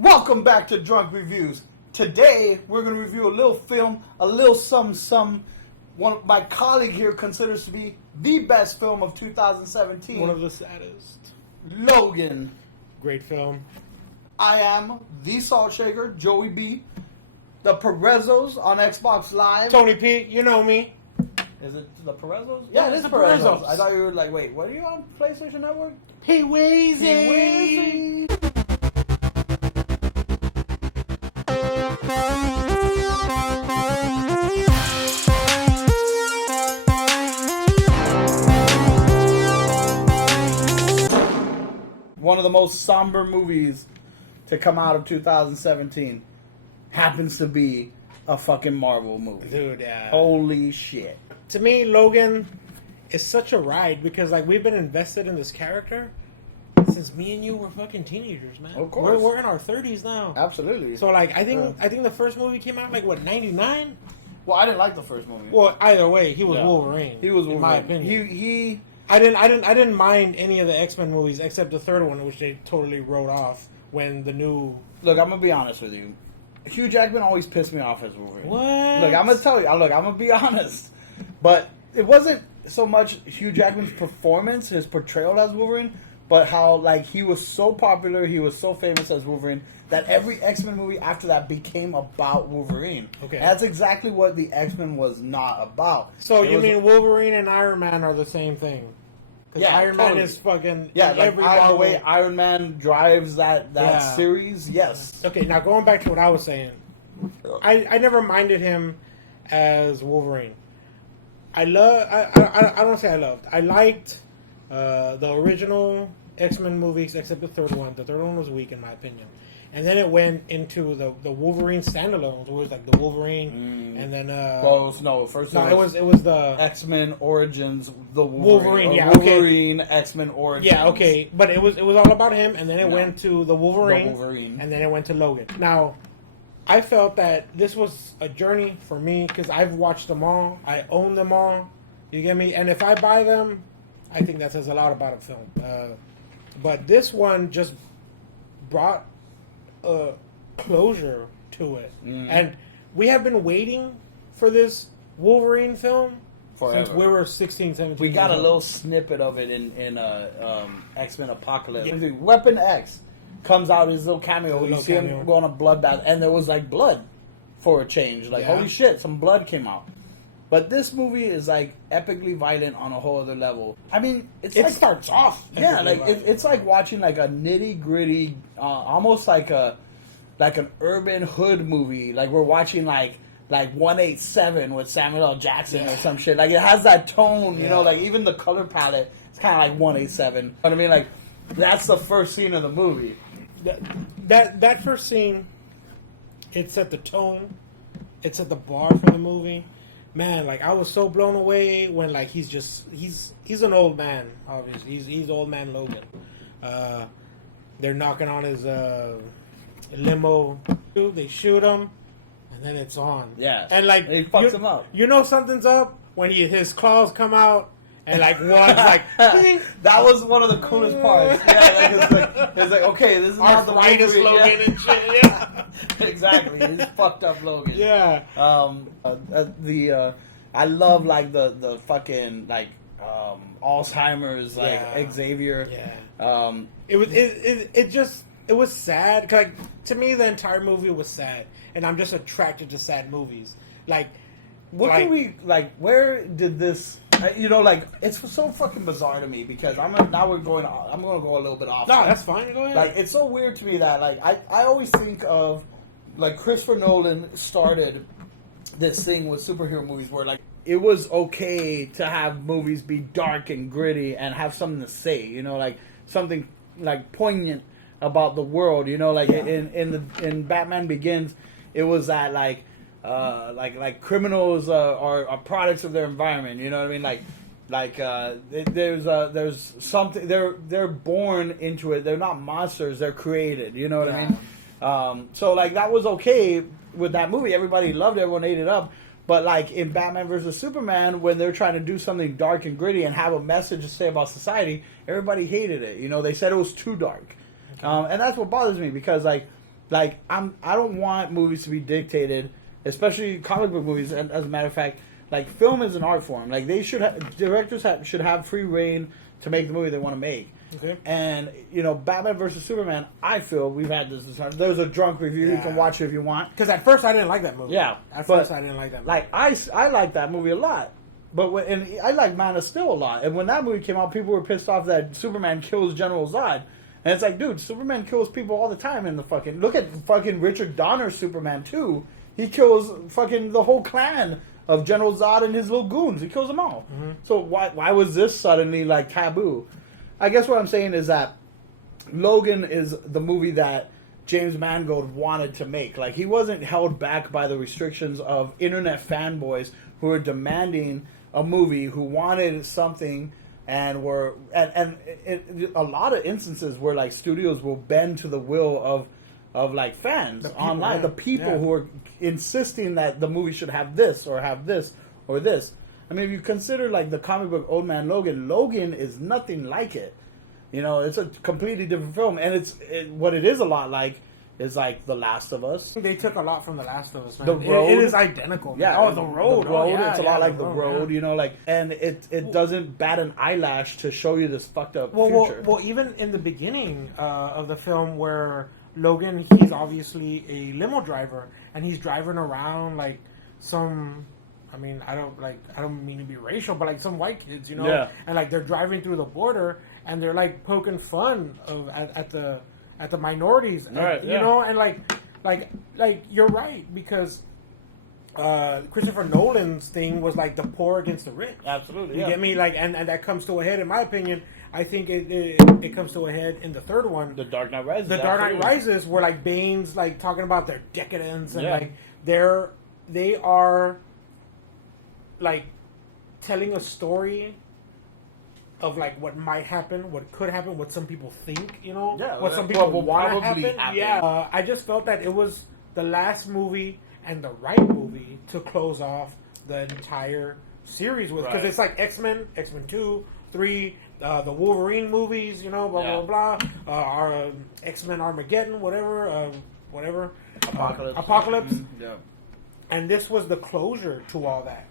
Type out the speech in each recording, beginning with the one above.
Welcome back to Drunk Reviews. Today, we're going to review a little film, a little some one my colleague here considers to be the best film of 2017. One of the saddest. Logan. Great film. I am the Salt Shaker, Joey B. The Perezos on Xbox Live. Tony P, you know me. Is it the Perezos? Yeah, it it's is the Perezos. Perezos. I thought you were like, wait, what are you on PlayStation Network? Hey, Weezy. One of the most somber movies to come out of 2017 happens to be a fucking Marvel movie. Dude, Holy shit. To me, Logan is such a ride because, like, we've been invested in this character since me and you were fucking teenagers, man. Of course. We're in our 30s now. Absolutely. So, like, I think the first movie came out, like, what, 99? Well, I didn't like the first movie. Well, either way, he was Yeah. Wolverine. He was Wolverine. In my opinion. He I didn't mind any of the X-Men movies except the third one, which they totally wrote off when the new... Look, I'm going to be honest with you. Hugh Jackman always pissed me off as Wolverine. What? Look, I'm going to tell you. Look, I'm going to be honest. But it wasn't so much Hugh Jackman's performance, his portrayal as Wolverine, but how, like, he was so popular, he was so famous as Wolverine, that every X-Men movie after that became about Wolverine. Okay. That's exactly what the X-Men was not about. So It you was- mean Wolverine and Iron Man are the same thing? Because Yeah, Iron Man totally. is fucking... Yeah, in like every the Marvel- way Iron Man drives that Yeah. series, yes. Okay, now going back to what I was saying. I never minded him as Wolverine. I don't say I loved. I liked the original X-Men movies, except the third one. The third one was weak in my opinion. And then it went into the Wolverine standalones. It was like the Wolverine, and then First it was the X-Men Origins, the Wolverine, yeah, okay. Wolverine, X-Men Origins. yeah, okay, but it was all about him, and then it went to the Wolverine, and then it went to Logan. Now, I felt that this was a journey for me because I've watched them all, I own them all. You get me? And if I buy them, I think that says a lot about a film. But this one just brought a closure to it, and we have been waiting for this Wolverine film Forever. since we were 16, 17 We got a years little old. snippet of it in X-Men Apocalypse. Yeah. Weapon X comes out his little cameo. You see him go on a bloodbath, and there was like blood for a change. Like, holy shit, some blood came out. But this movie is like epically violent on a whole other level. I mean, it starts off. Yeah, like it's like watching like a nitty gritty, almost like an urban hood movie. Like we're watching like 187 with Samuel L. Jackson or some shit. Like it has that tone, you know. Like even the color palette, it's kind of like 187. You know what I mean? Like that's the first scene of the movie. That first scene, it set the tone. It set the bar for the movie. Man, like I was so blown away when like he's an old man. Obviously, he's old man Logan. They're knocking on his limo. They shoot him, and then it's on. Yeah, and like he fucks him up. You know something's up when his claws come out. And like one's like, ding. That was one of the coolest parts. Yeah, like it's like okay, this is not the arthritis Wolverine. Logan and shit. Yeah, exactly. He's fucked up Logan. Yeah. I love like the fucking like Alzheimer's like Xavier. Yeah. It was sad. Like to me, the entire movie was sad, and I'm just attracted to sad movies. Like, can we like? Where did this? Like it's so fucking bizarre to me because I'm going to go a little bit off. No, that's fine. Go ahead. Like it's so weird to me that like I always think of like Christopher Nolan started this thing with superhero movies where like it was okay to have movies be dark and gritty and have something to say, like something like poignant about the world, like in Batman Begins, it was that like criminals are products of their environment, you know what I mean? There's something they're born into it. They're not monsters. They're created. You know what I mean? So like that was okay with that movie. Everybody loved it. Everyone ate it up. But like in Batman versus Superman, when they're trying to do something dark and gritty and have a message to say about society, everybody hated it. They said it was too dark, and that's what bothers me because like Like I don't want movies to be dictated, especially comic book movies. And as a matter of fact, like film is an art form. Like they should directors should have free reign to make the movie they want to make. Okay. And Batman versus Superman. I feel we've had this time. There's a drunk review. You can watch it if you want. Because at first I didn't like that movie. Yeah, at first I didn't like that movie. Like I like that movie a lot. But and I like Man of Steel a lot. And when that movie came out, people were pissed off that Superman kills General Zod. And it's like, dude, Superman kills people all the time in the fucking... Look at fucking Richard Donner's Superman 2. He kills fucking the whole clan of General Zod and his little goons. He kills them all. Mm-hmm. So why was this suddenly, like, taboo? I guess what I'm saying is that Logan is the movie that James Mangold wanted to make. Like, he wasn't held back by the restrictions of internet fanboys who were demanding a movie, who wanted something... And a lot of instances where like studios will bend to the will of like fans online, the people who are insisting that the movie should have this or have this or this. I mean, if you consider like the comic book Old Man Logan, Logan is nothing like it. It's a completely different film, and what it is a lot like is like The Last of Us. They took a lot from The Last of Us. Man. The Road. It is identical. Man. Yeah. Oh, The Road. The Road. Yeah, it's a lot like The Road, and it doesn't bat an eyelash to show you this fucked up future. Well, even in the beginning of the film where Logan, he's obviously a limo driver, and he's driving around like some... I mean, I don't mean to be racial, but like some white kids, Yeah. And like they're driving through the border, and they're like poking fun at the minorities, right, and like you're right, because Christopher Nolan's thing was like the poor against the rich. Absolutely, you get me? Like, and that comes to a head, in my opinion. I think it comes to a head in the third one, The Dark Knight Rises. The Dark Knight Rises, where like Bane's like talking about their decadence and like they are like telling a story of like what might happen, what could happen, what some people think, what some people will want to happen. Yeah, I just felt that it was the last movie and the right movie to close off the entire series with, because it's like X-Men 2, 3, the Wolverine movies, blah blah blah, our X-Men Armageddon, whatever, Apocalypse. Mm-hmm. Yeah. And this was the closure to all that,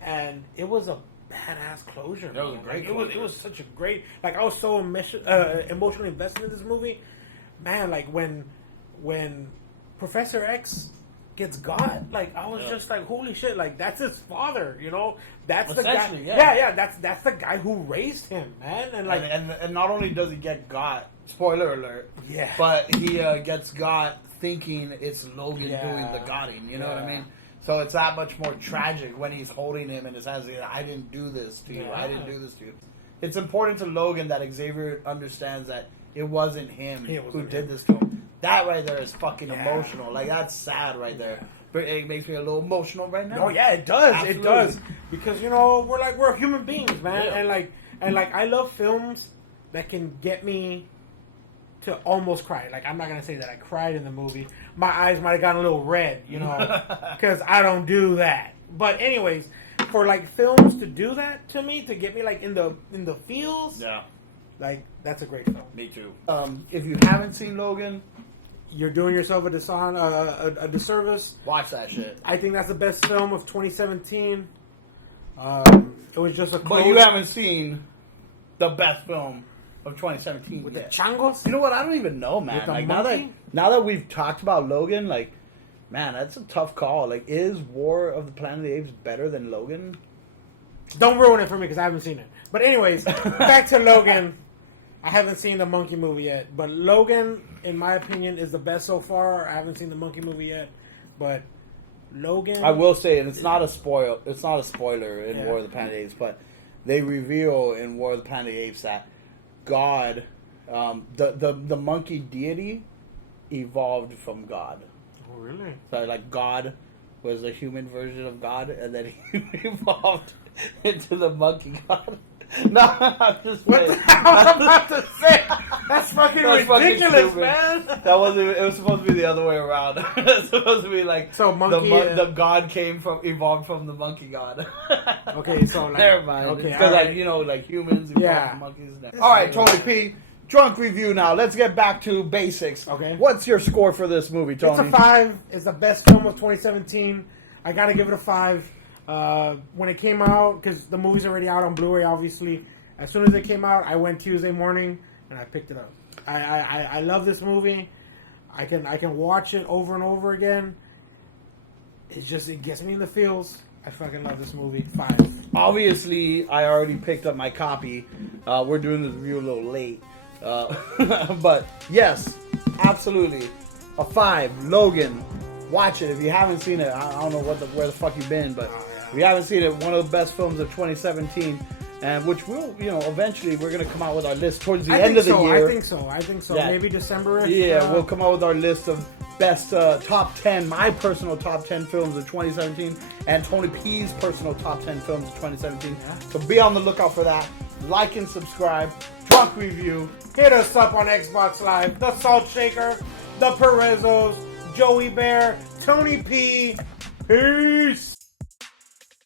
and it was a badass closure. That was a great closure. It was such a great... Like, I was so emotionally invested in this movie. Man, like, when Professor X gets got, like, I was just like, holy shit, like, that's his father, That's the guy... that's the guy who raised him, man. And, like... And not only does he get got, spoiler alert, but he gets got thinking it's Logan doing the gotting, you know what I mean? So it's that much more tragic when he's holding him in his hands. I didn't do this to you. I didn't do this to you. It's important to Logan that Xavier understands that it wasn't him who did this to him. That right there is fucking emotional. Like, that's sad right there. But it makes me a little emotional right now. Oh yeah, it does. Absolutely. It does. Because we're human beings, man. Yeah. And I love films that can get me to almost cry. Like, I'm not gonna say that I cried in the movie. My eyes might have gotten a little red, because I don't do that. But anyways, for like films to do that to me, to get me like in the feels, like, that's a great film. Me too. If you haven't seen Logan, you're doing yourself a disservice. Watch that shit. I think that's the best film of 2017. It was just a close... But you haven't seen the best film of 2017 with yet. The changos? You know what? I don't even know, man. Like, now that we've talked about Logan, like, man, that's a tough call. Like, is War of the Planet of the Apes better than Logan? Don't ruin it for me because I haven't seen it. But anyways, back to Logan. I haven't seen the monkey movie yet, but Logan, in my opinion, is the best so far. I haven't seen the monkey movie yet, but Logan... I will say, and it's not a spoiler in War of the Planet of the Apes, but they reveal in War of the Planet of the Apes that God, the monkey deity, evolved from God. Oh, really? So, like, God was a human version of God, and then he evolved into the monkey God. No, I'm just what the hell I was about to say? That's fucking ridiculous, man. It was supposed to be the other way around. It's supposed to be like, so monkey, the God evolved from the monkey God. Okay, so like, never mind. Okay, because like humans evolved from monkeys. All right, Tony P. drunk review now. Let's get back to basics. Okay. What's your score for this movie, Tony? It's a 5. It's the best film of 2017. I gotta give it a 5. When it came out, because the movie's already out on Blu-ray, obviously. As soon as it came out, I went Tuesday morning and I picked it up. I love this movie. I can watch it over and over again. It gets me in the feels. I fucking love this movie. 5. Obviously, I already picked up my copy. We're doing this review a little late. But yes, absolutely. A 5. Logan. Watch it. If you haven't seen it, I don't know where the fuck you've been, but if you haven't seen it, one of the best films of 2017. And which will, eventually we're going to come out with our list towards the end of the year. I think so. Yeah. Maybe December. Yeah, we'll come out with our list of best top 10, my personal top 10 films of 2017, and Tony P's personal top 10 films of 2017. Yeah. So be on the lookout for that. Like and subscribe. Drunk Review. Hit us up on Xbox Live. The Salt Shaker. The Perezos. Joey Bear. Tony P. Peace.